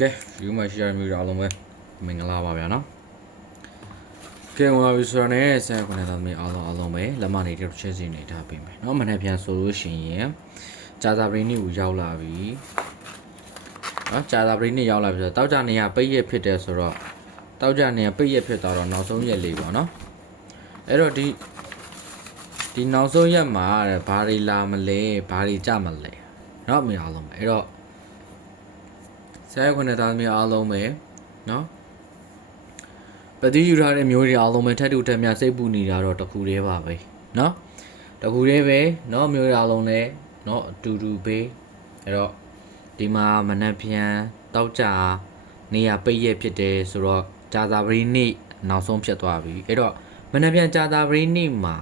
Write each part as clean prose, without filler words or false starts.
ကဲယူမရှိရမျိုးအားလုံးပဲမင်္ဂလာပါဗျာနော်ကဲဝင်လာပြီဆိုတော့ねဆက်ခွင့်သားသမီးအားလုံးပဲလက်မနေတဲ့ချက်စီနေထားပေးမယ်เนาะမနေ့ပြန်ဆိုလို့ရှိရင်ဂျာသာပရင်းကိုရောက်လာပြီเนาะဂျာသာပရင်းနဲ့ရောက်လာပြီဆိုတော့တောက်ကြနေရပိတ်ရက်ဖြစ်တယ်ဆိုတော့တောက်ကြနေရပိတ်ရက်ဖြစ်သွားတော့နောက်ဆုံးရက်လေးပေါ့เนาะအဲ့တော့ဒီနောက်ဆုံးရက်မှာဘာတွေလာမလဲဘာတွေကြမလဲเนาะမင်းအားလုံးပဲအဲ့တော့ဆက်ခွင့်သားသမီးအားလုံးပဲเนาะပတိယူထားတဲ့မျိုးတွေအားလုံးပဲထပ်တူထပ်မြစိတ်ပူနေတာတော့တခုတည်းပါပဲเนาะတခုတည်းပဲเนาะမျိုးတွေအားလုံးလည်းเนาะအတူတူပဲအဲ့တော့ဒီမှာမနက်ဖြန်တောက်ကြနေရပိတ်ရက်ဖြစ်တယ်ဆိုတော့ဂျာသာပရိနေ့နောက်ဆုံးဖြစ်သွားပြီအဲ့တော့မနက်ဖြန်ဂျာသာပရိနေ့မှာ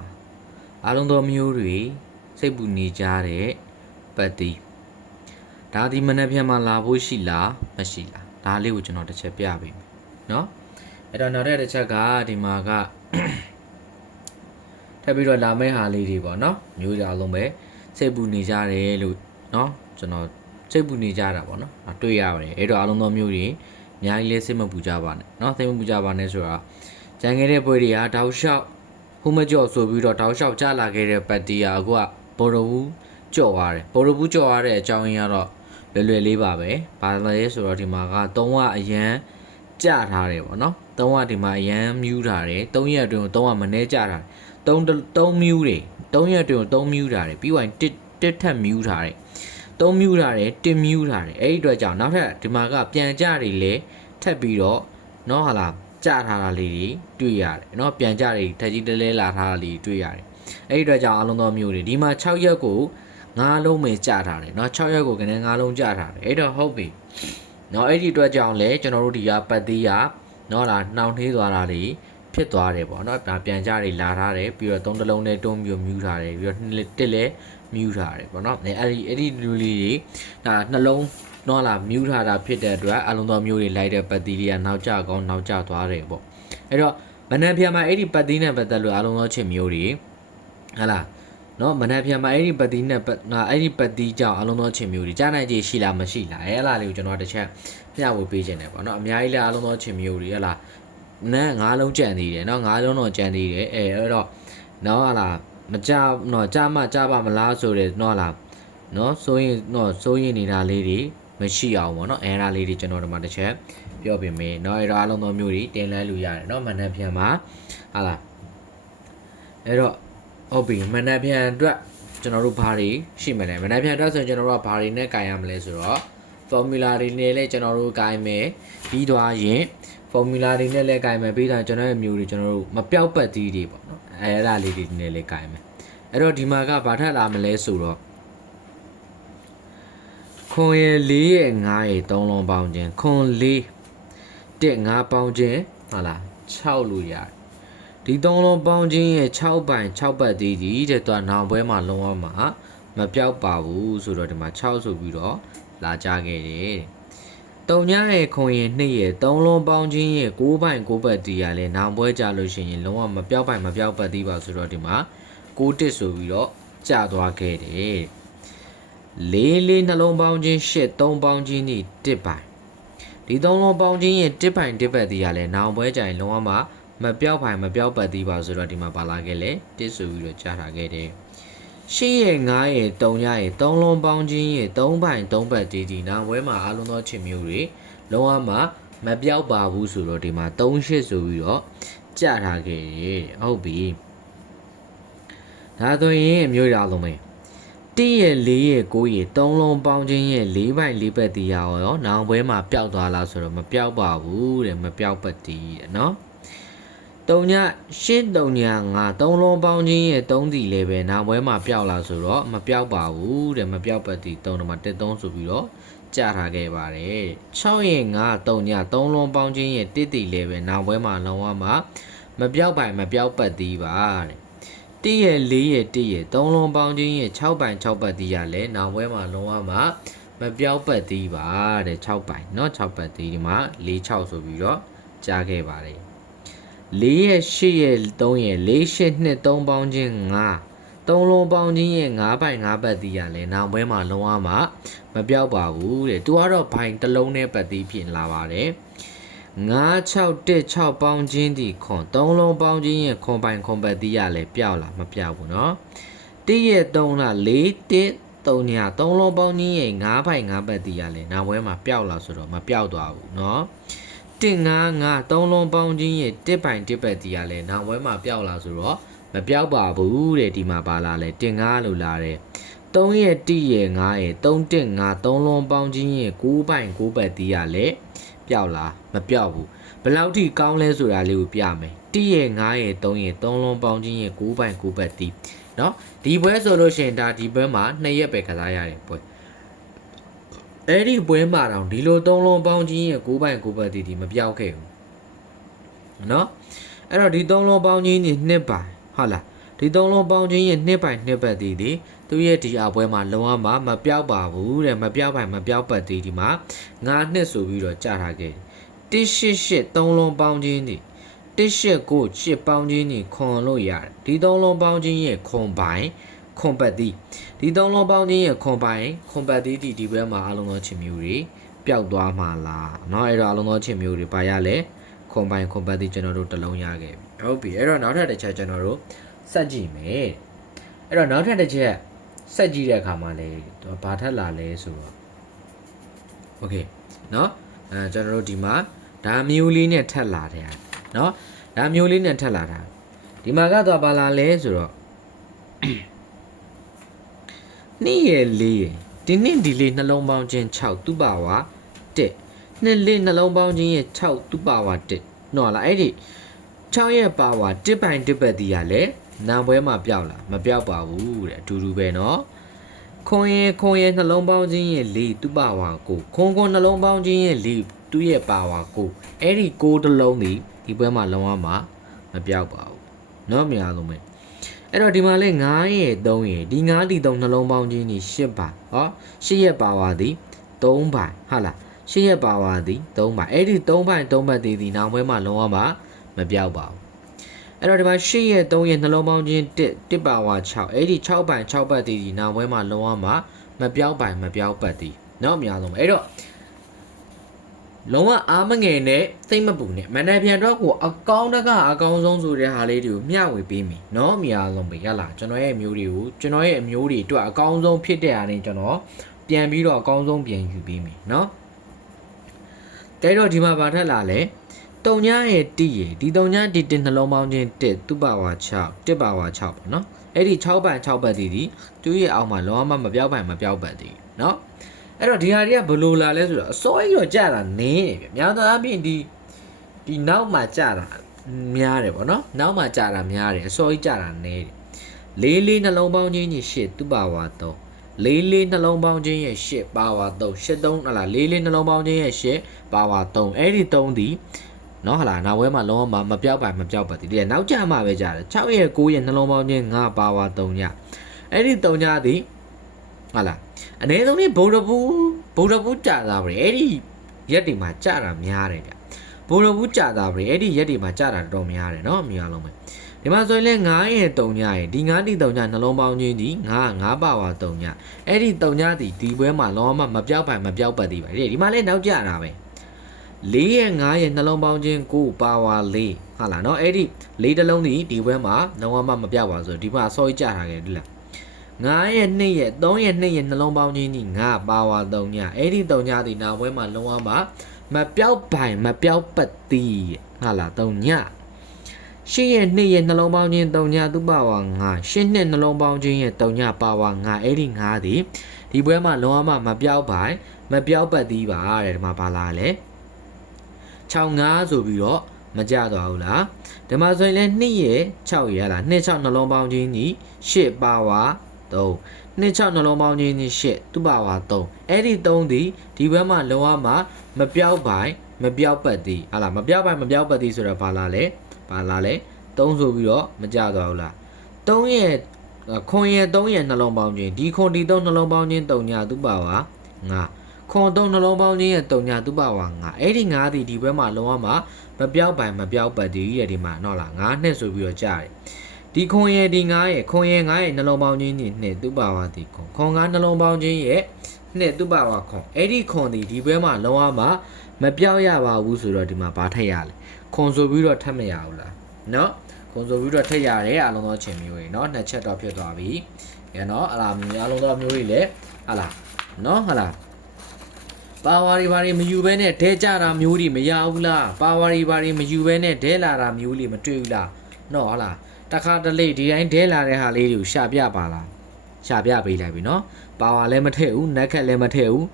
အားလုံးသောမျိုးတွေစိတ်ပူနေကြတဲ့ပတ်တိဒါဒီမနက်ဖြန်မှာလာဖို့ရှိလားမရှိလားဒါလေးကိုကျွန်တော်တစ်ချက်ပြပေးမယ်เนาะအဲ့တော့နောက်တစ်ချက်ကဒီမှာကထပ်ပြီးတော့လာမယ့်ဟာလေးတွေပေါ့နော်မျိုးကြအလုံးပဲစိတ်ပူနေကြတယ်လို့နော်ကျွန်တော်စိတ်ပူနေကြတာပေါ့နော်တွေ့ရပါတယ်အဲ့တော့အလုံးသောမျိုးတွေအများကြီးလေးစိတ်မပူကြပါနဲ့နော်စိတ်မပူကြပါနဲ့ဆိုတာကြံခဲ့တဲ့ပွဲတွေကတောက်လျှောက်ဟိုမကြော့ဆိုပြီးတော့တောက်လျှောက်ကျလာခဲ့တဲ့ပတ်တီယာအခုကဘော်ရဘူးကြော့သွားတယ်ဘော်ရဘူးကြော့သွားတဲ့အကြောင်းရင်းကတော့လွယ်လေးပါပဲဘာလဲဆိုတော့ဒီမှာက3ကအရန်ကြထားတယ်ပေါ့နော်3ကဒီမှာအရန်မြူးထားတယ်3ရက်အတွင်း3ကမနှဲကြထားတယ်3မြူးတွေ3ရက်အတွင်း3မြူးထားတယ်ပြီးရင်တစ်ထက်မြူးထားတယ်3မြူးထားတယ်1မြူးထားတယ်အဲ့ဒီအတွက်ကြောင့်နောက်ထပ်ဒီမှာကပြန်ကြတွေလေထပ်ပြီးတော့เนาะဟာလားကြထားတာလေးတွေတွေ့ရတယ်เนาะပြန်ကြတွေထက်ကြီးတလဲလာထားတာလေးတွေ့ရတယ်အဲ့ဒီအတွက်ကြောင့်အလုံးသောမျိုးတွေဒီမှာ6ရက်ကို9လုံးပဲကြထားတယ်เนาะ6ရက်ကိုကနေ9လုံးကြထားတယ်အဲ့တော့ဟုတ်ပြီเนาะအဲ့ဒီအတွက်ကြောင့်လဲကျွန်တော်တို့ဒီကပတ်သေးရเนาะလားနှောင်နှေးသွားတာတွေဖြစ်သွားတယ်ပေါ့เนาะဒါပြန်ကြတွေလာထားတယ်ပြီးတော့3တလုံးနဲ့တွန်းပြီးမြူးထားတယ်ပြီးတော့တစ်လဲမြူးထားတယ်ပေါ့เนาะအဲ့ဒီလူလေးတွေဒါနှလုံးเนาะလားမြူးထားတာဖြစ်တဲ့အတွက်အလုံးသောမျိုးတွေလိုက်တဲ့ပတ်သေးတွေကနောက်ကျကောင်းနောက်ကျသွားတယ်ပေါ့အဲ့တော့မနက်ဖြန်မှာအဲ့ဒီပတ်သေးနဲ့ပတ်သက်လို့အလုံးသောချစ်မျိုးတွေဟာလားเนาะမနက်ဖြန်မှာအဲ့ဒီပတ်သေးနဲ့အဲ့ဒီပတ်သေးကြောင့်အလုံးသောချစ်မျိုးတွေကြားနိုင်ခြေရှိလားမရှိလားအဲ့လားလေးကိုကျွန်တော်တစ်ချက်မျှဝေပေးခြင်းတယ်ပေါ့เนาะအများကြီးလည်းအလုံးသောချစ်မျိုးတွေဟလားနဲ့9လုံးကြံသေးတယ်เนาะ9လုံးတော့ကြံသေးတယ်အဲ့တော့เนาะဟာလားမကြเนาะကြပါမလားဆိုတဲ့เนาะလားเนาะဆိုရင်နေတာလေးတွေမရှိအောင်ပေါ့เนาะအဲ့ဒါလေးတွေကျွန်တော်တို့မှတစ်ချက်ပြောပြမယ်เนาะအဲ့တော့အလုံးသောမျိုးတွေတင်လဲလို့ရတယ်เนาะမနက်ဖြန်မှာဟာလားအဲ့တော့ဟုတ်ပြီမနက်ဖြန်အတွက်ကျွန်တော်တို့ဘာတွေရှိမလဲမနက်ဖြန်အတွက်ဆိုရင်ကျွန်တော်တို့ကဘာတွေနဲ့ကင်ရမလဲဆိုတော့ formula တွေနဲ့လည်းကျွန်တော်တို့ကင်မယ်ပြီးသွားရင် formula တွေနဲ့လည်းကင်မယ်ပြီးတော့ကျွန်တော်ရဲ့မျိုးတွေကျွန်တော်တို့မပြောက်ပတ်သီးတွေပေါ့နော်အဲ့ဒါလေးတွေနဲ့လည်းကင်မယ်အဲ့တော့ဒီမှာကဘာထက်လာမလဲဆိုတော့ခွန်ရယ်4ရယ်5ရယ်3လုံးပေါင်းခြင်းခွန်4 1 5ပေါင်းခြင်းဟုတ်လား6လို့ရတယ်ဒီ3လုံးပေါင်းခြင်းရဲ့6ပိုင်6ပတ်သေးကြီးတဲ့တော့နောင်ပွဲမှာလုံးဝမှာမပြောက်ပါဘူးဆိုတော့ဒီမှာ6ဆိုပြီးတော့လာကြခဲ့တယ်3ညရဲ့ခွန်ရင်2ရဲ့3လုံးပေါင်းခြင်းရဲ့6ပိုင်6ပတ်သေးရလဲနောင်ပွဲကြလို့ရှိရင်လုံးဝမပြောက်ပိုင်မပြောက်ပတ်သေးပါဆိုတော့ဒီမှာ6တစ်ဆိုပြီးတော့ကျသွားခဲ့တယ်4နှလုံးပေါင်းခြင်း8 3ပေါင်းခြင်းဒီ1ပိုင်ဒီ3လုံးပေါင်းခြင်းရဲ့1ပိုင်1ပတ်သေးရလဲနောင်ပွဲကြရင်လုံးဝမှာမပြောက်ပိုင်မပြောက်ပတ်သေးပါဆိုတော့ဒီမှာပါလာခဲ့လေတစ်ဆိုပြီးတော့ကြားထားခဲ့တယ်8ရဲ့9ရဲ့3ရဲ့3လုံးပေါင်းခြင်းရဲ့3ပိုင်3ပတ်သေးဒီနောင်ပွဲမှာအလုံးသောချစ်မျိုးတွေလုံးဝမှာမပြောက်ပါဘူးဆိုတော့ဒီမှာ38ဆိုပြီးတော့ကြားထားခဲ့တယ်ဟုတ်ပြီဒါဆိုရင်မျိုးရအောင်မယ်1ရဲ့4ရဲ့9ရဲ့3လုံးပေါင်းခြင်းရဲ့4ပိုင်4ပတ်သေးရောနောင်ပွဲမှာပျောက်သွားလားဆိုတော့မပျောက်ပါဘူးတဲ့မပျောက်ပတ်သေးတဲ့နော်3ည8 3ည5 3လုံးပေါင်းခြင်းရဲ့3တီလည်းပဲနောက်ပွဲမှာပျောက်လာဆိုတော့မပျောက်ပါဘူးတဲ့မပျောက်ပတ်တီ3တော့မှ13ဆိုပြီးတော့ကြားထားခဲ့ပါတယ်6ရဲ့5 3ည3လုံးပေါင်းခြင်းရဲ့1တီလည်းပဲနောက်ပွဲမှာလုံးဝမှမပျောက်ပိုင်မပျောက်ပတ်တီပါတဲ့1ရဲ့4ရဲ့1ရဲ့3လုံးပေါင်းခြင်းရဲ့6ပိုင်6ပတ်တီရလဲနောက်ပွဲမှာလုံးဝမှမပျောက်ပတ်တီပါတဲ့6ပိုင်เนาะ6ပတ်တီဒီမှာ4 6ဆိုပြီးတော့ကြားခဲ့ပါတယ်4ရဲ့8ရဲ့3ရဲ့4 8 2 3ပေါင်းခြင်း5 သုံးလုံးပေါင်းချင်းရဲ့9ပိုင်9ပတ်တီးရလဲနောက်ပွဲမှာလုံးဝမပြောက်ပါဘူးတဲ့သူကတော့ဘိုင်တစ်လုံးနဲ့ပတ်တီးဖြစ်လာပါတယ်961ပေါင်းချင်းဒီခွန်3လုံးပေါင်းချင်းရဲ့ခွန်ပိုင်ခွန်ပတ်တီးရလဲပျောက်လားမပျောက်ဘူးเนาะ1ရဲ့3လား4 1 3ည3လုံးပေါင်းချင်းရဲ့9ပိုင်9ပတ်တီးရလဲနောက်ပွဲမှာပျောက်လားဆိုတော့မပျောက်သွားဘူးเนาะ155 3လုံးပေါင်းချင်းရဲ့1ပိုင်1ပတ်တီးရလဲနောက်ပွဲမှာပျောက်လားဆိုတော့မပြောက်ပါဘူးတဲ့ဒီမှာပါလာလဲတင်9လို့လာတယ်3ရဲ့1ရဲ့9ရဲ့3 1 5 3လုံးပေါင်းချင်းရဲ့9ပိုင်9ပတ်တီးရလဲပျောက်လားမပျောက်ဘူးဘယ်လောက်ထိကောင်းလဲဆိုတာလေးကိုပြမယ်1ရဲ့9ရဲ့3ရဲ့3လုံးပေါင်းချင်းရဲ့9ပိုင်9ပတ်တီးเนาะဒီပွဲဆိုလို့ရှိရင်ဒါဒီပွဲမှာ2ရက်ပဲကစားရတယ်ပွဲအဲ့ဒီပွဲမှာတော့ဒီလို3လုံးပေါင်းချင်းရဲ့9ပိုင်9ပတ်တီးဒီမပျောက်ခဲ့ဘူးเนาะအဲ့တော့ဒီ3လုံးပေါင်းချင်းนี่2ပိုင်ဟုတ်လားဒီ3လုံးပေါင်းချင်းရဲ့2ပိုင်2ပတ်တီးဒီသူရဲ့ဒီအပွဲမှာလုံးဝမပြောက်ပါဘူးတဲ့မပြောက်ပိုင်မပြောက်ပတ်တီးဒီမှာ9နှစ်ဆိုပြီးတော့ကြာထားခဲ့188 3လုံးပေါင်းချင်းဒီ189 8ပေါင်းချင်းဒီခွန်လို့ရတယ်ဒီ3လုံးပေါင်းချင်းရဲ့ခွန်ပိုင်ခွန်ပတ်တီးဒီ3လုံးပေါင်းချင်းရဲ့ခွန်ပိုင်ခွန်ပတ်တီးဒီပွဲမှာအလုံးသောချင်းမျိုးတွေပျောက်သွားမှာလားเนาะအဲ့တော့အလုံးသောချင်းမျိုးတွေပါရလဲခွန်ပိုင်ခွန်ပတ်တီးကျွန်တော်တို့တစ်လုံးရခဲ့ပြီဟုတ်ပြီအဲ့တော့နောက်ထပ်တစ်ချက်ကျွန်တော်တို့ဆက်ကြည့်မယ်အဲ့တော့နောက်ထပ်တစ်ချက်ဆက်ကြည့်တဲ့အခါမှာလေဘာထက်လာလဲဆိုတော့โอเคเนาะကျွန်တော်တို့ဒီမှာဒါမျိုးလေးနဲ့ထက်လာတယ်เนาะဒါမျိုးလေးနဲ့ထက်လာတာဒီမှာကတော့ဘာလာလဲဆိုတော့နေ့ရလေးဒီနေ့ဒီလေးနှလုံးပေါင်းချင်း6သူ့ပါဝါ1နှစ်လေးနှလုံးပေါင်းချင်းရဲ့6သူ့ပါဝါ1နော်လားအဲ့ဒီ6ရဲ့ပါဝါ1ပိုင်1ပတ်တီးရလဲနံပွဲမှာပျောက်လားမပျောက်ပါဘူးတဲ့အတူတူပဲเนาะခွန်ရဲ့နှလုံးပေါင်းချင်းရဲ့4သူ့ပါဝါ9ခွန်နှလုံးပေါင်းချင်းရဲ့4သူ့ရဲ့ပါဝါ9အဲ့ဒီ9တစ်လုံးဒီပွဲမှာလုံးဝမပျောက်ပါဘူးเนาะများလုံးပဲအဲ့တော့ဒီမှာလဲ9ရဲ့3ရဲ့ဒီ9ဒီ3နှလုံးပေါင်းချင်းนี่10ပါဟော10ရဲ့ပါဝါဒီ3ပါဟုတ်လား10ရဲ့ပါဝါဒီ3ပါအဲ့ဒီ3ပိုင်3ပတ်ဒီနောက်ပွဲမှာလုံးဝမပျောက်ပါဘူးအဲ့တော့ဒီမှာ8ရဲ့3ရဲ့နှလုံးပေါင်းချင်း1ပါဝါ6အဲ့ဒီ6ပိုင်6ပတ်ဒီနောက်ပွဲမှာလုံးဝမပျောက်ပိုင်မပျောက်ပတ်ဒီเนาะအများဆုံးအဲ့တော့လုံးဝအားမငယ်နဲ့စိတ်မပူနဲ့မန္တပြန်တော့ကိုအကောင်းတကအကောင်းဆုံးဆိုတဲ့ဟာလေးတွေကိုမျှဝေပေးမယ်เนาะအများဆုံးပဲရလားကျွန်တော်ရဲ့အမျိုးတွေကိုကျွန်တော်ရဲ့အမျိုးတွေအတွက်အကောင်းဆုံးဖြစ်တဲ့အားနဲ့ကျွန်တော်ပြန်ပြီးတော့အကောင်းဆုံးပြန်ယူပေးမယ်เนาะဒါတော့ဒီမှာဗာထက်လာလဲတုံညာရဲ့1ရဲ့ဒီတုံညာဒီ1နှလုံးပေါင်းချင်း1သူ့ပါဝါ6 1ပါဝါ6ပေါ့နော်အဲ့ဒီ6ပိုင်6ပတ်ဒီသူ့ရဲ့အောက်မှာလုံးဝမပြောက်ပိုင်မပြောက်ပတ်ဒီเนาะအဲ့တော့ဒီဟာတွေကဘယ်လိုလာလဲဆိုတော့အစိုးရတော့ကြာတာနင်းနေပြီများသောအားဖြင့်ဒီနောက်မှာကြာတာများတယ်ပေါ့နော်နောက်မှာကြာတာများတယ်အစိုးရကြာတာနည်းတယ်လေးနှလုံးပေါင်းချင်း8သူ့ပါဝါ3လေးနှလုံးပေါင်းချင်းရဲ့8ပါဝါ3 83ဟလားလေးနှလုံးပေါင်းချင်းရဲ့8ပါဝါ3အဲ့ဒီ3ဒီနော်ဟလာနောက်ဝဲမှာလုံးဝမပြောက်ပိုင်မပြောက်ပတ်ဒီနောက်ကြမှာပဲကြာတယ်6ရဲ့9ရဲ့နှလုံးပေါင်းချင်း9ပါဝါ3ညအဲ့ဒီ3ညသည်ဟလာအနည်းဆုံးนี่ဗုဒ္ဓဘူးကြာတာပဲအဲ့ဒီရက်တွေမှာကြာတာများတယ်ဗျဗုဒ္ဓဘူးကြာတာပဲအဲ့ဒီရက်တွေမှာကြာတာတော်များတယ်နော်အများလုံးပဲဒီမှာဆိုရင်လဲ9ရဲ့3ညရဲ့ဒီ9ဒီ3ညနှလုံးပေါင်းချင်းဒီ9ပါဝါ3ညအဲ့ဒီ3ညဒီပွဲမှာလုံးဝမပြောက်ပိုင်မပြောက်ပတ်ဒီပါဒီမှာလဲနောက်ကြာတာပဲ4ရဲ့9ရဲ့နှလုံးပေါင်းချင်း9ပါဝါ4ဟာလားเนาะအဲ့ဒီ4တလုံးဒီဘွဲမှာလုံးဝမပြောက်ပါဆိုဒီမှာအစောကြီးကြာထားခဲ့ဒီလား9ရဲ့2ရဲ့3ရဲ့2ရဲ့နှလုံးပေါင်းချင်း9ပါဝါ3ညအဲ့ဒီ3ညဒီနောက်ဘွဲမှာလုံးဝမပြောက်ပိုင်မပြောက်ပတ်တီဟာလား3ည8ရဲ့2ရဲ့နှလုံးပေါင်းချင်း3ညသူပါဝါ9 8နှစ်နှလုံးပေါင်းချင်းရဲ့3ညပါဝါ9အဲ့ဒီ9ဒီဘွဲမှာလုံးဝမပြောက်ပိုင်မပြောက်ပတ်တီပါတဲ့ဒီမှာပါလာလဲ65ဆိုပြီးတော့မကြသွားဘူးလားဒီမှာဆိုရင်လည်း2ရဲ့6ရဲ့လား2 6နှလုံးပေါင်းချင်းကြီး8ပါဝါ3 2 6နှလုံးပေါင်းချင်းကြီး8သူ့ပါဝါ3အဲ့ဒီ3ဒီဘက်မှာလုံးဝမပြောက်ပိုင်မပြောက်ပတ်သည်ဟာလားမပြောက်ပိုင်မပြောက်ပတ်သည်ဆိုတော့ဘာလာလဲ3ဆိုပြီးတော့မကြသွားဘူးလား3ရဲ့ခွန်ရဲ့3ရဲ့နှလုံးပေါင်းချင်းဒီခွန်ဒီ3နှလုံးပေါင်းချင်း3ညသူ့ပါဝါ5ခွန်3နှလုံးပေါင်းချင်းရဲ့3ညသူ့ပါဝါ9အဲ့ဒီ9ဒီဘက်မှာလုံးဝမပြောက်ပိုင်မပြောက်ပတ်ဒီရဲ့ဒီမှာနော်လား9နှစ်ဆိုပြီးတော့ကြားတယ် ဒီခွန်ရဲ့ဒီငါရဲ့ခွန်ရဲ့ငါရဲ့နှလုံးပေါင်းခြင်းဒီနှစ်သူပါဝါဒီခွန်ကနှလုံးပေါင်းခြင်းရဲ့နှစ်သူပါဝါခွန်အဲ့ဒီခွန်ဒီဘဲမှာလုံးဝမပြောက်ရပါဘူးဆိုတော့ဒီမှာဘာထက်ရလဲခွန်ဆိုပြီးတော့ထက်မရဘူးလားနော်ခွန်ဆိုပြီးတော့ထက်ရတယ်အလုံးသောချင်းမျိုးတွေနော်နှစ်ချက်တော့ဖြစ်သွားပြီရနော်အလားအလုံးသောမျိုးတွေလည်းဟာလားနော်ဟာလားပါဝါတွေဘာတွေမယူဘဲနဲ့ဒဲကြတာမျိုးတွေမရဘူးလားပါဝါတွေဘာတွေမယူဘဲနဲ့ဒဲလာတာမျိုးတွေမတွေ့ဘူးလားနော်ဟာလားတခါတလေဒီတိုင်းဒဲလာတဲ့ဟာလေးတွေကိုရှာပြပါလားရှာပြပေးလိုက်ပြီနော်ပါဝါလည်းမထည့်ဘူးနက်ခက်လည်းမထည့်ဘူး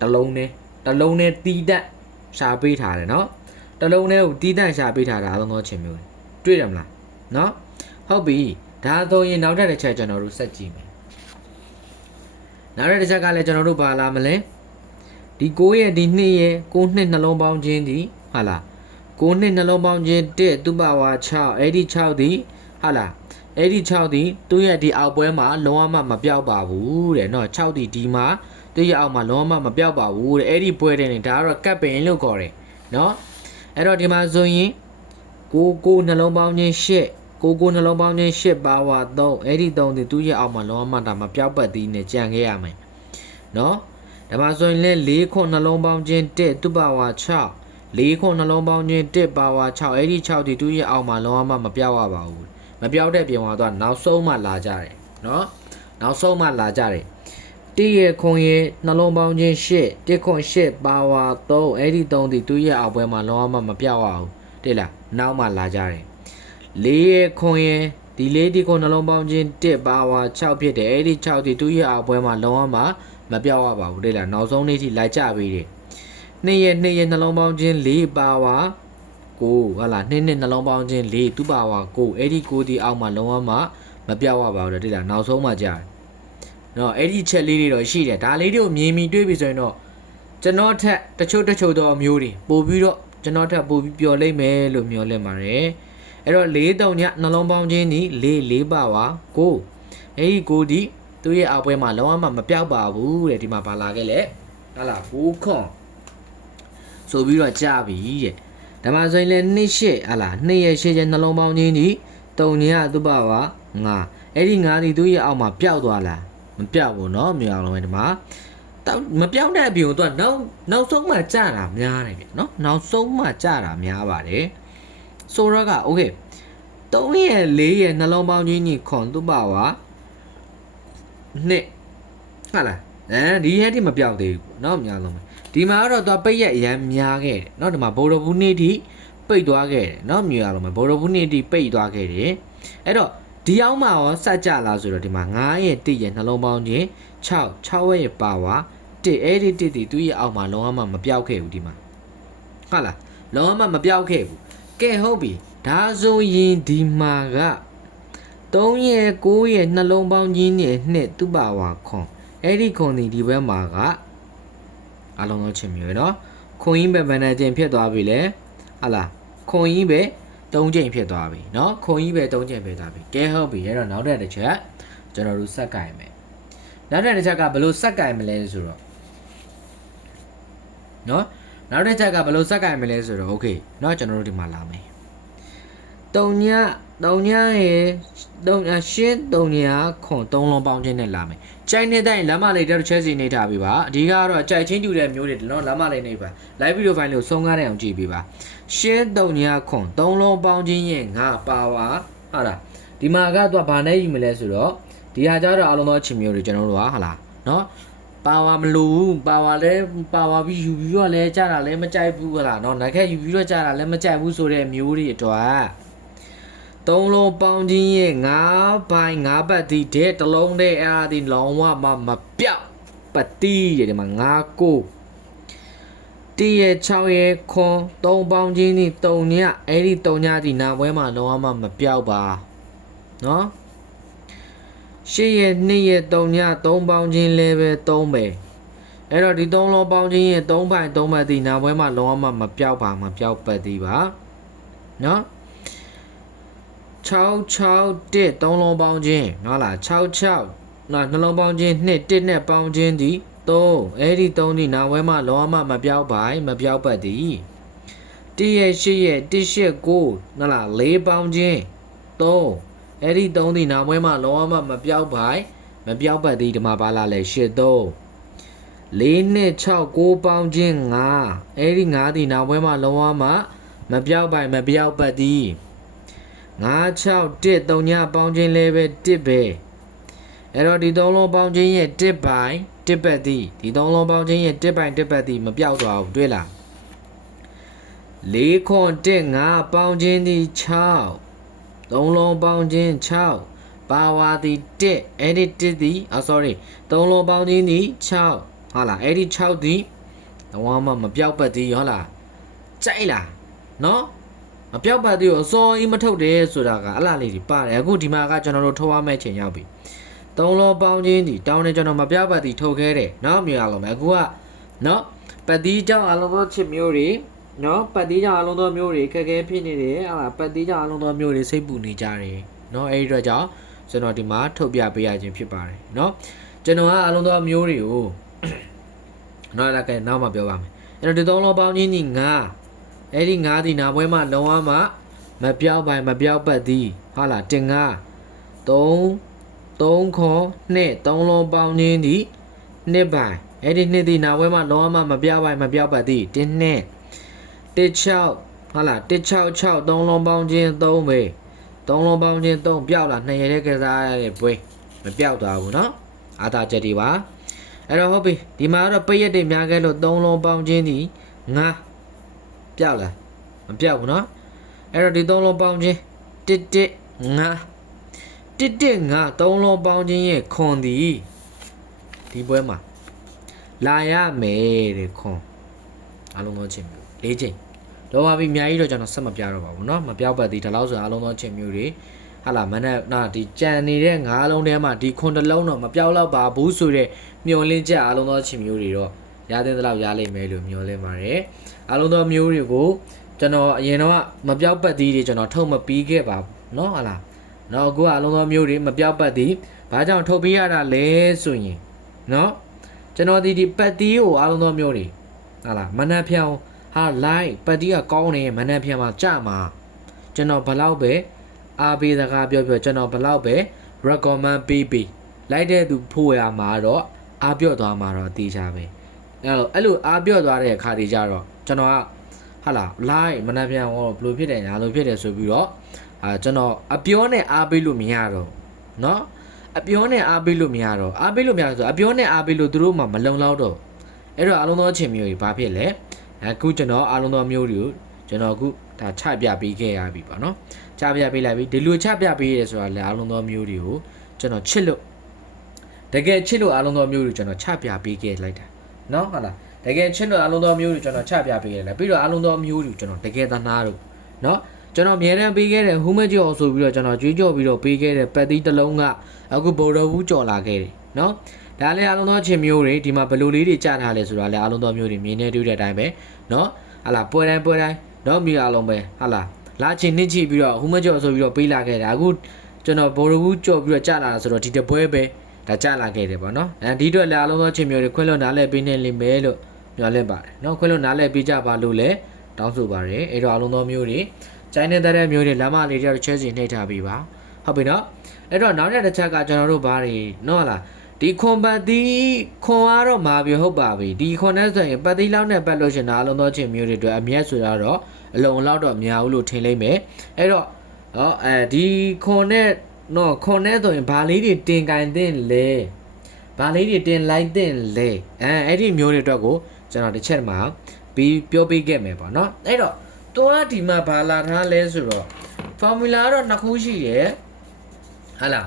တလုံးနဲ့တီးတက်ရှာပေးထားတယ်နော်တလုံးနဲ့ကိုတီးတက်ရှာပေးထားတာအလုံးသောချင်းမျိုးတွေတွေ့တယ်မလားနော်ဟုတ်ပြီဒါဆိုရင်နောက်တစ်ချက်ကျွန်တော်တို့ဆက်ကြည့်မယ်နောက်တစ်ချက်ကလည်းကျွန်တော်တို့ဘာလာမလဲဒီ9ရဲ့ဒီ2ရဲ့9နှစ်နှလုံးပေါင်းခြင်းဒီဟာလား9နှစ်နှလုံးပေါင်းခြင်း1သူ့ပါဝါ6အဲ့ဒီ6ဒီဟာလားအဲ့ဒီ6ဒီသူ့ရဲ့ဒီအောက်ပွဲမှာလုံးဝမပြောက်ပါဘူးတဲ့နော်6ဒီဒီမှာသူ့ရဲ့အောက်မှာလုံးဝမပြောက်ပါဘူးတဲ့အဲ့ဒီပွဲတဲ့နေဒါကတော့ကပ်ပင်လို့ခေါ်တယ်နော်အဲ့တော့ဒီမှာဆိုရင်9နှလုံးပေါင်းခြင်း89နှလုံးပေါင်းခြင်း8ပါဝါ3အဲ့ဒီ3ဒီသူ့ရဲ့အောက်မှာလုံးဝဒါမပြောက်ပတ်သေးနဲ့ကြံခဲ့ရမယ်နော်ဒါမှဆိုရင်လည်း4ခွနှလုံးပေါင်းခြင်း1သူ့ပါဝါ6 4ခွနှလုံးပေါင်းခြင်း1ပါဝါ6အဲ့ဒီ6ဒီသူ့ရဲ့အောက်မှာလုံးဝမပြောက်ရပါဘူးမပြောက်တဲ့ပြင်မှာတော့နောက်ဆုံးမှလာကြတယ်နော်နောက်ဆုံးမှလာကြတယ်1ရဲ့ခွန်ရဲ့နှလုံးပေါင်းခြင်း8 1ခွန်8ပါဝါ3အဲ့ဒီ3ဒီသူ့ရဲ့အောက်ပွဲမှာလုံးဝမပြောက်ရဘူးတိလားနောက်မှလာကြတယ်4ရဲ့ခွန်ရဲ့ဒီ4ဒီခွန်နှလုံးပေါင်းခြင်း1ပါဝါ6ဖြစ်တယ်အဲ့ဒီ6ဒီသူ့ရဲ့အောက်ပွဲမှာလုံးဝမပြောက်ရပါဘူးတိလားနောက်ဆုံးနေ့ထိလိုက်ကြပေးတယ်2ရဲ့နှလုံးပေါင်းခြင်း4ပါဝါ9ဟာလား2နှလုံးပေါင်းခြင်း4သူ့ပါဝါ9အဲ့ဒီ9ဒီအောက်မှာလုံးဝမပြောက်ရပါဘူးတိလားနောက်ဆုံးမှကြာတယ်နော်အဲ့ဒီချက်လေးတွေတော့ရှိတယ်ဒါလေးတွေကိုမြင်ပြီးတွေးပြီးဆိုရင်တော့ကျွန်တော်ထက်တချို့တော့မျိုးတွေပို့ပြီးတော့ကျွန်တော်ထက်ပို့ပြီးပျော်လိမ့်မယ်လို့မျှော်လင့်ပါတယ်အဲ့တော့4 3ညနှလုံးပေါင်းခြင်းဒီ4ပါဝါ9အဲ့ဒီ9ဒီသူ့ရဲ့အောက်ပွဲမှာလုံးဝမပြောက်ပါဘူးတဲ့ဒီမှာဘာလာခဲ့လဲဟာလား9ခွန်ဆိုပြီးတော့ကြာပြီတဲ့ဒါမှဆိုရင်လည်း2 8ဟာလား2ရဲ့8ရဲ့နှလုံးပေါင်းခြင်းဒီ3ညသူ့ပါဝါ9အဲ့ဒီ9ဒီသူ့ရဲ့အောက်မှာပျောက်သွားလားမပြောက်ဘူးเนาะမြောင်လုံးပဲဒီမှာမပြောက်တဲ့အပြင်တော့နောက်ဆုံးမှကြာတာများတယ်ဗျเนาะနောက်ဆုံးမှကြာတာများပါတယ်ဆိုတော့ကโอเค3ရဲ့4ရဲ့နှလုံးပေါင်းခြင်းကြီးခွန်သူ့ပါဝါနှစ်ဟာလားဒီရက်ဒီမပြောက်သေးဘူးเนาะမြောင်လုံးပဲဒီမှာကတော့သူပိတ်ရက်အရန်များခဲ့တယ်เนาะဒီမှာဘော်ဒဘူးနေ့ထိပိတ်သွားခဲ့တယ်เนาะမြောင်လုံးပဲဘော်ဒဘူးနေ့ထိပိတ်သွားခဲ့တယ်အဲ့တော့ဒီအောင်မှာရောစကြလားဆိုတော့ဒီမှာ9ရဲ့1ရဲ့နှလုံးပေါင်းခြင်း6ရဲ့ပါဝါ1အဲ့ဒီ1ဒီသူ့ရဲ့အောက်မှာလုံးဝမပြောက်ခဲ့ဘူးဒီမှာဟုတ်လားလုံးဝမပြောက်ခဲ့ဘူးကဲဟုတ်ပြီဒါဆိုရင်ဒီမှာက3ရဲ့9ရဲ့နှလုံးပေါင်းခြင်းနဲ့နှစ်သူ့ပါဝါခွန်အဲ့ဒီခွန်ဒီဘက်မှာကအလုံးလုံးချင်းမျိုးเนาะခွန်ကြီးပဲဗန်နယ်ချင်းဖြစ်သွားပြီလေဟုတ်လားခွန်ကြီးပဲ3ချိန်ဖြစ်သွားပြီเนาะခွန်ကြီးပဲ3ချိန်ဖြစ်သွားပြီကဲဟုတ်ပြီအဲ့တော့နောက်တစ်ချက်ကျွန်တော်တို့စက်ကင်မယ်နောက်တစ်ချက်ကဘယ်လိုစက်ကင်မလဲဆိုတော့เนาะနောက်တစ်ချက်ကဘယ်လိုစက်ကင်မလဲဆိုတော့โอเคเนาะကျွန်တော်တို့ဒီမှာလာမယ်3ညရဲ့ရှင်း3ညခွန်3လုံးပေါင်းခြင်းနဲ့လာမယ်ကြိုက်နေတဲ့လမ်းမလေးတက်ချက်စီနေထားပြီပါအဓိကတော့ကြိုက်ချင်းတူတဲ့မျိုးတွေเนาะလမ်းမလေးနေပါ live video file ကိုဆုံးကားတဲ့အောင်ကြည့်ပေးပါရှင်း3ညခွန်3လုံးပေါင်းခြင်းရဲ့9ပါဝါဟာလားဒီမှာကတော့ဗာနဲ့ယူမလဲဆိုတော့ဒီဟာကြတော့အလုံးသောအချင်းမျိုးတွေကျွန်တော်တို့ဟာလားเนาะပါဝါမလို့ဘူးပါဝါလဲပါဝါပြီးယူပြီးတော့လဲကြာတာလဲမကြိုက်ဘူးဟလားเนาะနောက်ခက်ယူပြီးတော့ကြာတာလဲမကြိုက်ဘူးဆိုတဲ့မျိုးတွေအတွက်3လုံးပေါင်းခြင်းရဲ့9ပိုင်း9ပတ်ဒီတဲ့တလုံးတဲ့အဲ့ဒါဒီလောင်ဝမပြောက်ပတ်တီးတဲ့ဒီမှာ9ကို1ရဲ့6ရဲ့ခွန်3ပေါင်းခြင်းဒီ3ညအဲ့ဒီ3ညဒီနာပွဲမှာလောင်ဝမပြောက်ပါเนาะ8ရဲ့2ရဲ့3ည3ပေါင်းခြင်းလည်းပဲ3ပဲအဲ့တော့ဒီ3လုံးပေါင်းခြင်းရဲ့3ပိုင်း3ပတ်ဒီနာပွဲမှာလောင်ဝမပြောက်ပါမပြောက်ပတ်ဒီပါเนาะ6 1 3လုံးပေါင်းခြင်းနော်လား6နှလုံးပေါင်းခြင်း2 1နဲ့ပေါင်းခြင်းဒီ3အဲ့ဒီ3ဒီနာဝဲမှာလောမပြောက်ပါမပြောက်ပတ်ဒီ1ရဲ့8ရဲ့1 8 9နော်လား4ပေါင်းခြင်း3 အဲ့ဒီ3ဒီနောက်ပွဲမှာလောကမပြောက်ပိုင်မပြောက်ပတ်သည်ဒီမှာပါလာလဲ83 4နဲ့6 9ပေါင်းခြင်း5အဲ့ဒီ5ဒီနောက်ပွဲမှာလောကမပြောက်ပိုင်မပြောက်ပတ်သည်5 6 1 3ညပေါင်းခြင်းလည်းပဲ1ပဲအဲ့တော့ဒီ3လုံးပေါင်းခြင်းရဲ့1ပိုင်1ပတ်သည်ဒီ3လုံးပေါင်းခြင်းရဲ့1ပိုင်1ပတ်သည်မပြောက်သွားဘူးတွေ့လား4ခွန်1 5ပေါင်းခြင်းသည်6 3လုံးပေါင်းခြင်း6ပါဝါသည်1အဲ့ဒီ1သည်sorry 3လုံးပေါင်းခြင်းသည်6ဟုတ်လားအဲ့ဒီ6သည်တော့မှမပြောက်ပတ်သည်ဟုတ်လားကြိုက်လားနော်မပြောက်ပတ်သည်ကိုအစောကြီးမထုတ်တယ်ဆိုတာကအလားလေးကြီးပါတယ်အခုဒီမှာကကျွန်တော်တို့ထုတ်ရမယ့်ချိန်ရောက်ပြီ3လုံးပေါင်းခြင်းသည်တောင်းနေကျွန်တော်မပြောက်ပတ်သည်ထုတ်ခဲ့တယ်နော်မြင်ရလို့မယ်အခုကနော်ပတ်သည်ကြောင့်အလုံးသောချစ်မျိုးတွေနော်ပတ်သေးကြောင့်အလုံးသောမျိုးတွေခက်ခဲဖြစ်နေတယ်ဟာပတ်သေးကြောင့်အလုံးသောမျိုးတွေစိတ်ပူနေကြတယ်နော်အဲ့ဒီတော့ကြောင့်ကျွန်တော်ဒီမှာထုတ်ပြပေးရခြင်းဖြစ်ပါတယ်နော်ကျွန်တော်ကအလုံးသောမျိုးတွေကိုနော်လည်းကဲနောက်မှပြောပါမယ်အဲ့တော့ဒီ3လုံးပေါင်းခြင်းဒီ9အဲ့ဒီ9ဒီနာပွဲမှာလုံးဝမှမပြောက်ပိုင်မပြောက်ပတ်သည်ဟုတ်လားတင်9 3ခွန်2 3လုံးပေါင်းခြင်းဒီ2ပိုင်အဲ့ဒီ2ဒီနာပွဲမှာလုံးဝမှမပြောက်ပိုင်မပြောက်ပတ်သည်တင်2 16ဟုတ်လား166 3လုံးပေါင်းခြင်း3ပဲ3လုံးပေါင်းခြင်း3ပြောက်လာ2ရတဲ့ကစားရတဲ့ပွဲမပြောက်သွားဘူးเนาะအာသာချက်တွေပါအဲ့တော့ဟုတ်ပြီဒီမှာတော့ပိတ်ရက်တွေများခဲ့လို့3လုံးပေါင်းခြင်းဒီ9ပြောက်လာမပြောက်ဘူးเนาะအဲ့တော့ဒီ3လုံးပေါင်းခြင်း1 1 5 1 1 5 3လုံးပေါင်းခြင်းရဲ့ခွန်ဒီဒီပွဲမှာလာရမယ်တဲ့ခွန်အလုံးလုံးချင်း၄ချိန်တော့ပါပြီအများကြီးတော့ကျွန်တော်ဆက်မပြတော့ပါဘူးเนาะမပြောက်ပတ်သေးဒီလောက်ဆိုအားလုံးသောချင်းမျိုးတွေဟာလာမနဲ့နာဒီကြံနေတဲ့9လုံးထဲမှာဒီခွန်တစ်လုံးတော့မပြောက်တော့ပါဘူးဆိုတဲ့မျောလင်းချက်အားလုံးသောချင်းမျိုးတွေတော့ရတဲ့လောက်ရလိမ့်မယ်လို့မျှော်လင့်ပါတယ်အားလုံးသောမျိုးတွေကိုကျွန်တော်အရင်တော့မပြောက်ပတ်သေးတွေကျွန်တော်ထုတ်မပြီးခဲ့ပါဘူးเนาะဟာလာเนาะအခုအားလုံးသောမျိုးတွေမပြောက်ပတ်သေးဘာကြောင့်ထုတ်ပြီးရတာလဲဆိုရင်เนาะကျွန်တော်ဒီပတ်သေးကိုအားလုံးသောမျိုးတွေဟာလာမနှက်ဖြောင်းဟာလိုက်ပတ်တီးကကောင်းနေမနှက်ပြန်မှာကြမှာကျွန်တော်ဘလောက်ပဲအားပေးစကားပြောကျွန်တော်ဘလောက်ပဲ recommend ပေးလိုက်တဲ့သူဖို့ရမှာတော့အားပြော့သွားမှာတော့တေးချပဲအဲ့လိုအားပြော့သွားတဲ့အခါတွေကြတော့ကျွန်တော်ကဟာလာလိုက်မနှက်ပြန်ဟောဘလို့ဖြစ်တယ်ညာလို့ဖြစ်တယ်ဆိုပြီးတော့ကျွန်တော်အပြောနဲ့အားပေးလို့မရတော့เนาะအပြောနဲ့အားပေးလို့မရတော့အားပေးလို့မရဆိုအပြောနဲ့အားပေးလို့သူတို့မှမလုံလောက်တော့အဲ့တော့အလုံးသောချင်းမျိုးကြီးဘာဖြစ်လဲအခုကျွန်တော်အားလုံးသောမျိုးတွေကိုကျွန်တော်အခုဒါချပြပေးခဲ့ရပြီပေါ့နော်ချပြပေးလိုက်ပြီဒီလိုချပြပေးရဲဆိုတာလည်းအားလုံးသောမျိုးတွေကိုကျွန်တော်ချစ်လို့တကယ်ချစ်လို့အားလုံးသောမျိုးတွေကျွန်တော်ချပြပေးခဲ့လိုက်တာနော်ဟုတ်လားတကယ်ချစ်လို့အားလုံးသောမျိုးတွေကျွန်တော်ချပြပေးခဲ့လိုက်ပြီးတော့အားလုံးသောမျိုးတွေကျွန်တော်တကယ်သနာတို့နော်ကျွန်တော်အများနဲ့ပေးခဲ့တဲ့ဟူးမကျော်ဆိုပြီးတော့ကျွန်တော်ကြွေးကြော်ပြီးတော့ပေးခဲ့တဲ့ပတ်သီးတစ်လုံးကအခုဘော်တော်ဘူးကြော်လာခဲ့တယ်နော်ဒါလည်းအားလုံးသောချင်းမျိုးတွေဒီမှာဘလိုလေးတွေကြားထားလဲဆိုတာလည်းအားလုံးသောမျိုးတွေမြင်နေတွေ့တဲ့အတိုင်းပဲเนาะဟာလာပွဲတိုင်းเนาะမိအားလုံးပဲဟာလာချင်းနှစ်ချီပြီးတော့ဟူးမကျော်ဆိုပြီးတော့ပေးလာခဲ့တာအခုကျွန်တော်ဘော်ရဘူးကြော်ပြီးတော့ကြားလာတာဆိုတော့ဒီတပွဲပဲဒါကြားလာခဲ့တယ်ပေါ့เนาะဒီအတွက်လည်းအားလုံးသောချင်းမျိုးတွေခွင့်လွှတ်နားလဲပေးနေလိမ့်မယ်လို့မျှော်လင့်ပါတယ်เนาะခွင့်လွှတ်နားလဲပေးကြပါလို့လည်းတောင်းဆိုပါတယ်အဲ့တော့အားလုံးသောမျိုးတွေကျိုင်းနေတဲ့မျိုးတွေလမ်းမလေးတွေချဲစီနှိပ်ထားပြီးပါဟုတ်ပြီเนาะအဲ့တော့နောက်တစ်ချက်ကကျွန်တော်တို့ဘာတွေเนาะလားဒီခွန်ပတ်တီခွန်အားတော့မှာပြဟုတ်ပါပြီဒီခွန်နဲ့ဆိုရင်ပတ်တီလောက်နဲ့ပတ်လို့ရှင်တာအလုံးသောချင်းမျိုးတွေအတွက်အမြတ်ဆိုတော့အလုံးလောက်တော့များဘူးလို့ထင်လိမ့်မယ်အဲ့တော့ဒီခွန်နဲ့တော့ခွန်နဲ့ဆိုရင်ဘာလေးတွေတင်ကင်တဲ့လဲဘာလေးတွေတင်လိုက်တဲ့လဲအဲ့ဒီမျိုးတွေအတွက်ကိုကျွန်တော်တစ်ချက်မှာပြီးပြောပေးခဲ့မယ်ပေါ့နော်အဲ့တော့ตัวဒီမှာဘာလာထားလဲဆိုတော့ formula တော့နှစ်ခုရှိတယ်ဟာလား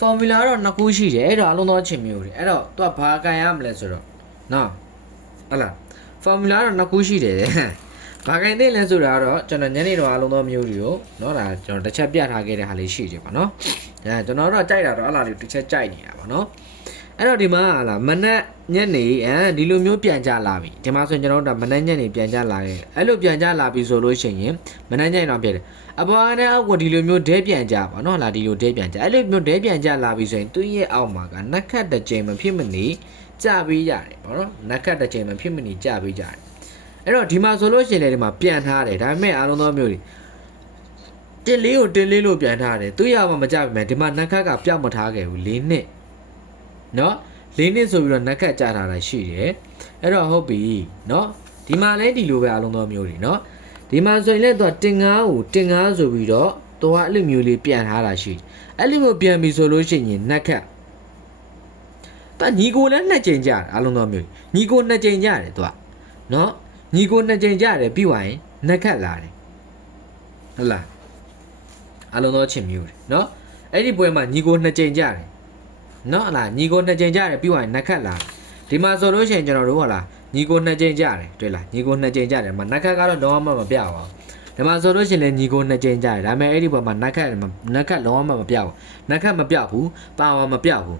formula တော့နှစ်ခုရှိတယ်အဲ့တော့အလုံးသောချင်းမျိုးတွေအဲ့တော့သူကဘာကန်ရမလဲဆိုတော့နော်ဟုတ်လား formula တော့နှစ်ခုရှိတယ်ဘာကန်တဲ့လဲဆိုတာတော့ကျွန်တော်ညနေတော့အလုံးသောမျိုးတွေကိုနော်ဒါကျွန်တော်တစ်ချက်ပြထားခဲ့တဲ့ဟာလေးရှိတယ်ပေါ့နော်ကျွန်တော်တော့ကြိုက်တာတော့အလားလေးတစ်ချက်ကြိုက်နေတာပေါ့နော်အဲ့တော့ဒီမှာဟာလားမနက်ညနေဒီလိုမျိုးပြန်ကြလာပြီဒီမှာဆိုရင်ကျွန်တော်တို့မနက်ညနေပြန်ကြလာခဲ့အဲ့လိုပြန်ကြလာပြီဆိုလို့ရှိရင်မနက်ညနေတော့ပြည့်တယ်အပေါ်နဲ့အောက်ကဒီလိုမျိုးဒဲပြန်ကြပါနော်လားဒီလိုဒဲပြန်ကြအဲ့လိုမျိုးဒဲပြန်ကြလာပြီဆိုရင်သူ့ရဲ့အောက်မှာကနက်ခတ်တစ်ကြိမ်မဖြစ်မနေကြပေးရတယ်ပေါ့နော်နက်ခတ်တစ်ကြိမ်မဖြစ်မနေကြပေးကြတယ်အဲ့တော့ဒီမှာဆိုလို့ရှိရင်လည်းဒီမှာပြန်ထားတယ်ဒါပေမဲ့အားလုံးသောမျိုးတွေ တင်လေးကိုတင်လေးလို့ပြန်ထားတယ်သူရမှာမကြပြီမယ်ဒီမှာနက်ခတ်ကပြောက်မထားခဲ့ဘူး၄နှစ်နော်၄နှစ်ဆိုပြီးတော့နက်ခတ်ကြထားတာရှိတယ်အဲ့တော့ဟုတ်ပြီနော်ဒီမှာလည်းဒီလိုပဲအလုံးသောမျိုးတွေနော်ဒီမှာဆိုရင်လည်းသူကတင်ငါးကိုတင်ငါးဆိုပြီးတော့သူကအဲ့လိုမျိုးလေးပြန်ထားတာရှိတယ်အဲ့လိုမျိုးပြန်ပြီဆိုလို့ရှိရင်နက်ခတ်တညီကိုလည်းနှစ်ကြိမ်ကြတယ်အလုံးသောမျိုးညီကိုနှစ်ကြိမ်ကြတယ်သူကနော်ညီကိုနှစ်ကြိမ်ကြတယ်ပြီးသွားရင်နက်ခတ်လာတယ်ဟုတ်လားအလုံးသောချင်းမျိုးတွေနော်အဲ့ဒီပွဲမှာညီကိုနှစ်ကြိမ်ကြတယ်နော်ဟလားညီကိုနှစ်ကြိမ်ကြတယ်ပြီးသွားရင်နက်ခတ်လာဒီမှာဆိုလို့ရှိရင်ကျွန်တော်တို့ဟလားညီကိုနှစ်ကြိမ်ကြတယ်တွေ့လားညီကိုနှစ်ကြိမ်ကြတယ်မှာနက်ခတ်ကတော့လုံးဝမပြပါဘူးဒီမှာဆိုလို့ရှိရင်လည်းညီကိုနှစ်ကြိမ်ကြတယ်ဒါပေမဲ့အဲ့ဒီပွဲမှာနက်ခတ်လုံးဝမပြဘူးနက်ခတ်မပြဘူးပါဝါမပြဘူး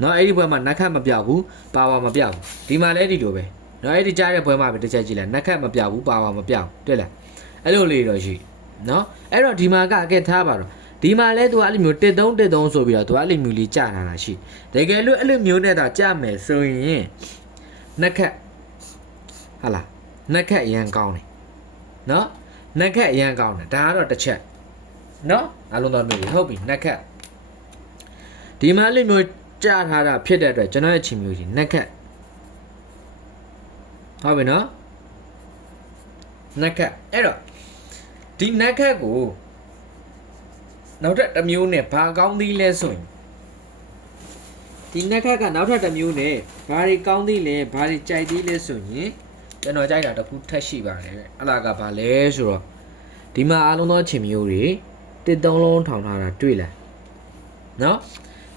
နော်အဲ့ဒီပွဲမှာနက်ခတ်မပြဘူးပါဝါမပြဘူးဒီမှာလည်းဒီလိုပဲနော်အဲ့ဒီကြားတဲ့ပွဲမှာပဲတစ်ချက်ကြည့်လိုက်နက်ခတ်မပြဘူးပါဝါမပြဘူးတွေ့လားအဲ့လိုလေးတော့ရှိနော်အဲ့တော့ဒီမှာကကဲထားပါတော့ဒီမှာလဲသူကအဲ့လိုမျိုး13ဆိုပြီးတော့သူကအဲ့လိုမျိုးလေးကြာထားတာရှိတကယ်လို့အဲ့လိုမျိုးနဲ့တော့ကြာမယ်ဆိုရင်နက်ခတ်ဟာလားနက်ခတ်အရန်ကောင်းတယ်နော်နက်ခတ်အရန်ကောင်းတယ်ဒါကတော့တစ်ချက်နော်အလုံးတော်မျိုးဟုတ်ပြီနက်ခတ်ဒီမှာအဲ့လိုမျိုးကြာထားတာဖြစ်တဲ့အတွက်ကျွန်တော်ရဲ့ချီမျိုးကြီးနက်ခတ်ဟုတ်ပြီနော်နက်ခတ်အဲ့တော့ဒီနက်ခတ်ကိုနောက်ထပ်တစ်မျိုးနဲ့ဘာကောင်းသေးလဲဆိုရင်ဒီနက်ခတ်ကနောက်ထပ်တစ်မျိုးနဲ့ဘာတွေကောင်းသေးလဲဘာတွေကြိုက်သေးလဲဆိုရင်ကျွန်တော်ကြိုက်တာတစ်ခုထပ်ရှိပါတယ်အဲ့ဒါကဘာလဲဆိုတော့ဒီမှာအားလုံးသောချင်မျိုးတွေတစ်သုံးလုံးထောင်ထားတာတွေ့လားနော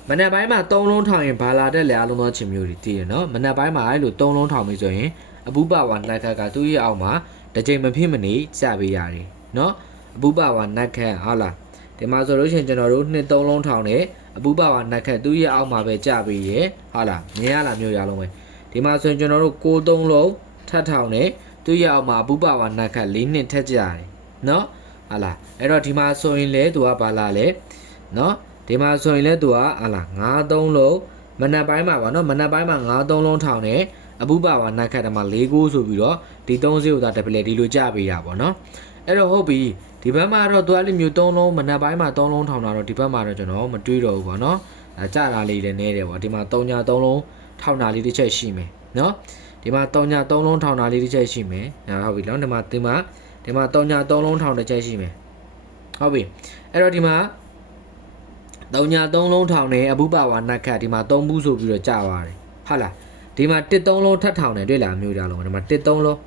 ်မနက်ပိုင်းမှာ3လုံးထောင်ရင်ဘာလာတက်လဲအားလုံးသောချင်မျိုးတွေသိရနော်မနက်ပိုင်းမှာအဲ့လို3လုံးထောင်ပြီဆိုရင်အပူပါဝါနက်ခတ်ကသူ့ရဲ့အောက်မှာတစ်ချိန်မဖြစ်မနေကျပေးရတယ်နော်အပူပါဝါနက်ခတ်ဟုတ်လားဒီမှာဆိုလို့ရှိရင်ကျွန်တော်တို့2 3လုံးထောင်တယ်အပူပါဝါနက်ခတ်သူ့ရဲ့အောက်မှာပဲကျပေးရဟုတ်လားမြင်ရလားမျိုးရလုံးပဲဒီမှာဆိုရင်ကျွန်တော်တို့6 3လုံးထပ်ထောင်တယ်သူ့ရဲ့အောက်မှာအပူပါဝါနက်ခတ်4နှစ်ထက်ကြရတယ်နော်ဟုတ်လားအဲ့တော့ဒီမှာဆိုရင်လေသူကဘာလာလဲနော်ဒီမှာဆိုရင်လေသူကဟာလား9 3လုံးမနက်ပိုင်းမှာပါနော်မနက်ပိုင်းမှာ9 3လုံးထောင်တယ်အပူပါဝါနက်ခတ်တမှာ4 9ဆိုပြီးတော့ဒီ30ကိုသာတပလက်ဒီလိုကြပေးတာပေါ့နော်အဲ့တော့ဟုတ်ပြီဒီဘက်မှာတော့သူအဲ့လိုမျိုး3လုံးမနက်ပိုင်းမှာ3လုံးထောင်တာတော့ဒီဘက်မှာတော့ကျွန်တော်မတွေးတော့ဘူးပေါ့နော်အဲကြတာလေးလည်းနည်းတယ်ပေါ့ဒီမှာ3ည3လုံးထောင်တာလေးတစ်ချက်ရှိမယ်နော်ဒီမှာ3ည3လုံးထောင်တာလေးတစ်ချက်ရှိမယ်ဟုတ်ပြီနော်ဒီမှာ3ည3လုံးထောင်တစ်ချက်ရှိမယ်ဟုတ်ပြီအဲ့တော့ဒီမှာ3ည3လုံးထောင်နေအပူပါဝါနက်ခတ်ဒီမှာ3ဘူးဆိုပြီးတော့ကြာသွားတယ်ဟုတ်လားဒီမှာ1 3လုံးထပ်ထောင်တယ်တွေ့လားမျိုးကြလုံးဒီမှာ1 3လုံး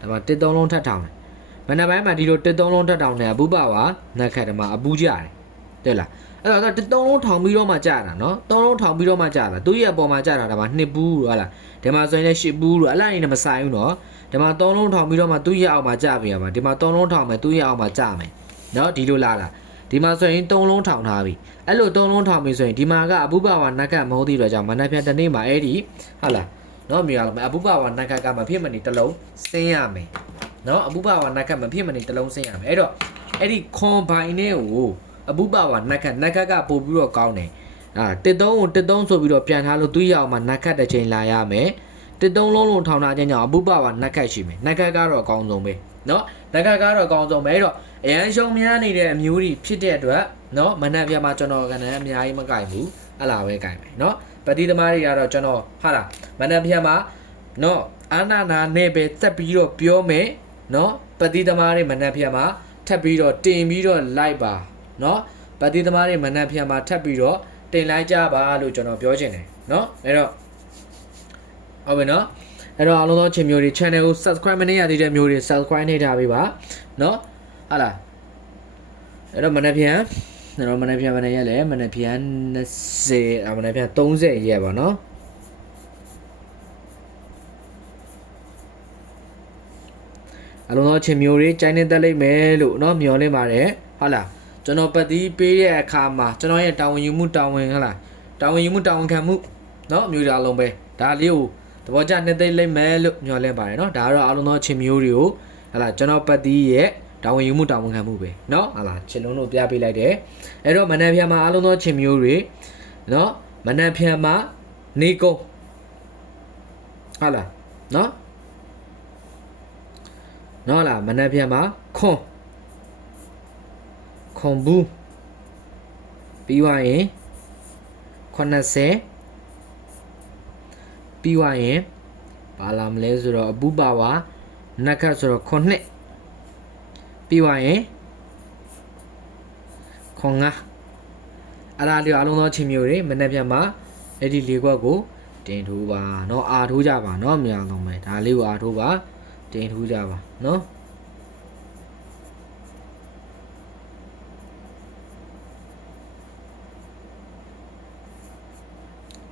ဒီမှာ1 3လုံးထပ်ထောင်တယ်မနက်ပိုင်းမှာဒီလို1 3လုံးထပ်ထောင်တယ်အပူပါဝါနက်ခတ်ဒီမှာအပူကြတယ်တွေ့လားအဲ့တော့1 3လုံးထောင်ပြီးတော့မှကြာတာနော်3လုံးထောင်ပြီးတော့မှကြာတာသူရဲ့အပေါ်မှာကြာတာဒါမှ2ဘူးဟုတ်လားဒီမှာဆိုရင်လည်း10ဘူးလို့အဲ့လိုက်နေမဆိုင်ဘူးနော်ဒီမှာ3လုံးထောင်ပြီးတော့မှသူရဲ့အောက်မှာကြာပြီမှာဒီမှာ3လုံးထောင်မယ်သူရဲ့အောက်မှာကြာမယ်နော်ဒီလိုလာတာဒီမှာဆိုရင်3လုံးထောင်ထားပြီအဲ့လို3လုံးထောင်ပြီဆိုရင်ဒီမှာကအပူပါဝါနက်ကတ်မဟုတ်သေးတော့ကြောင့်မနက်ဖြန်တစ်နေ့မှာအဲ့ဒီဟုတ်လားနော်မြေရလုံးအပူပါဝါနက်ကတ်ကမဖြစ်မနေတစ်လုံးဆင်းရမယ်နော်အပူပါဝါနက်ကတ်မဖြစ်မနေတစ်လုံးဆင်းရမယ်အဲ့တော့အဲ့ဒီခွန်ဘိုင်နဲ့ကိုအပူပါဝါနက်ကတ်ကပို့ပြီးတော့ကောင်းတယ်တစ်သုံးကိုတစ်သုံးဆိုပြီးတော့ပြန်ထားလို့သူ့ရအောင်မှာနက်ခတ်တစ်ချိန်လာရမယ်တစ်သုံးလုံးထောင်ထားခြင်းကြောင့်အပူပါဝါနက်ခတ်ရှိမယ်နက်ခတ်ကတော့အကောင်းဆုံးပဲနော်နက်ခတ်ကတော့အကောင်းဆုံးပဲအဲ့တော့အရန်ရှုံများနေတဲ့အမျိုးကြီးဖြစ်တဲ့အတွက်နော်မနက်ပြမှာကျွန်တော်ကလည်းအများကြီးမကြိုက်ဘူးအလားပဲကြိုက်မယ်နော်ပတိသမားတွေကတော့ကျွန်တော်ဟာလားမနက်ပြမှာနော်အာနာနာနဲ့ပဲတက်ပြီးတော့ပြောမယ်နော်ပတိသမားတွေမနက်ပြမှာထပ်ပြီးတော့တင်ပြီးတော့လိုက်ပါနော်ပတိသမားတွေမနက်ပြမှာထပ်ပြီးတော့တင်လိုက်ကြပါလို့ကျွန်တော်ပြောချင်တယ်နော်အဲ့တော့ဟုတ်ပြီနော်အဲ့တော့အားလုံးသောချင်းမျိုးတွေ channel ကို subscribe မနေရသေးတဲ့မျိုးတွေ subscribe နှိပ်ထားပေးပါနော်ဟာလားအဲ့တော့မနက်ဖြန်မနက်ဖြန်ရက်လဲမနက်ဖြန်20မနက်ဖြန်30ရက်ပါနော်အလုံးသောချင်းမျိုးတွေကြိုင်းနေတက်လိမ့်မယ်လို့နော်မျှော်လင့်ပါတယ်ဟုတ်လားကျွန်တော်ပတ်တီးပေးတဲ့အခါမှာကျွန်တော်ရဲ့တာဝန်ယူမှုတာဝန်ဟုတ်လားတာဝန်ယူမှုတာဝန်ခံမှုနော်မျိုးတွေအလုံးပဲဒါလေးကိုသဘောကျနေသိလိမ့်မယ်လို့မျှော်လင့်ပါတယ်နော်ဒါကတော့အလုံးသောချင်းမျိုးတွေကိုဟုတ်လားကျွန်တော်ပတ်တီးရဲ့တာဝန်ယူမှုတာဝန်ခံမှုပဲเนาะဟာလားချင်လုံးတို့ပြပေးလိုက်တယ်အဲ့တော့မနက်ဖြန်မှာအားလုံးသောချင်မျိုးတွေเนาะမနက်ဖြန်မှာနေကုန်းဟာလားเนาะနော်လားမနက်ဖြန်မှာခွန် ခွန်ဘူးပြီးွားရင်80ပြီးွားရင်ဘာလာမလဲဆိုတော့အပူပါဝါနက်ခတ်ဆိုတော့9ပြီးွားရင်ခွန်9အဲ့ဒါလေးအားလုံးသောချင်းမျိုးတွေမနေ့ပြန်မှာအဲ့ဒီလေးခွက်ကိုတင်ထိုးပါเนาะအာထိုးကြပါเนาะမြန်အောင်မယ်ဒါလေးကိုအာထိုးပါတင်ထိုးကြပါเนาะ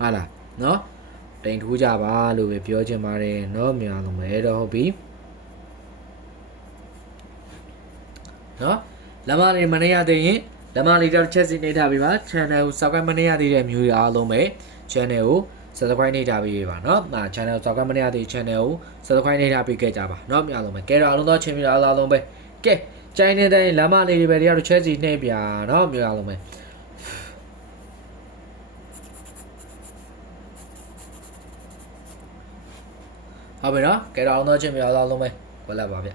ဟာလားเนาะတင်ထိုးကြပါလို့ပဲပြောချင်ပါတယ်เนาะမြန်အောင်မယ်တော့ဟုတ်ပြီเนาะလက်မလေးမနေရသေးရင်လက်မလေးတော့ချက်စီနေထားပြီပါ channel ကို subscribe မနေရသေးတဲ့မျိုးတွေအားလုံးပဲ channel ကို subscribe နေထားပြီးပါเนาะchannel subscribe မနေရသေး channel ကို subscribe နေထားပြီးခဲ့ကြပါเนาะအားလုံးပဲကဲတော့အားလုံးသောချင်းမျိုးအားလုံးပဲကဲကြိုင်းနေတိုင်းလက်မလေးတွေပဲတယောက်ချက်စီနှိပ်ပြเนาะမျိုးအားလုံးပဲဟုတ်ပြီเนาะကဲတော့အားလုံးသောချင်းမျိုးအားလုံးပဲခွက်လက်ပါဗျ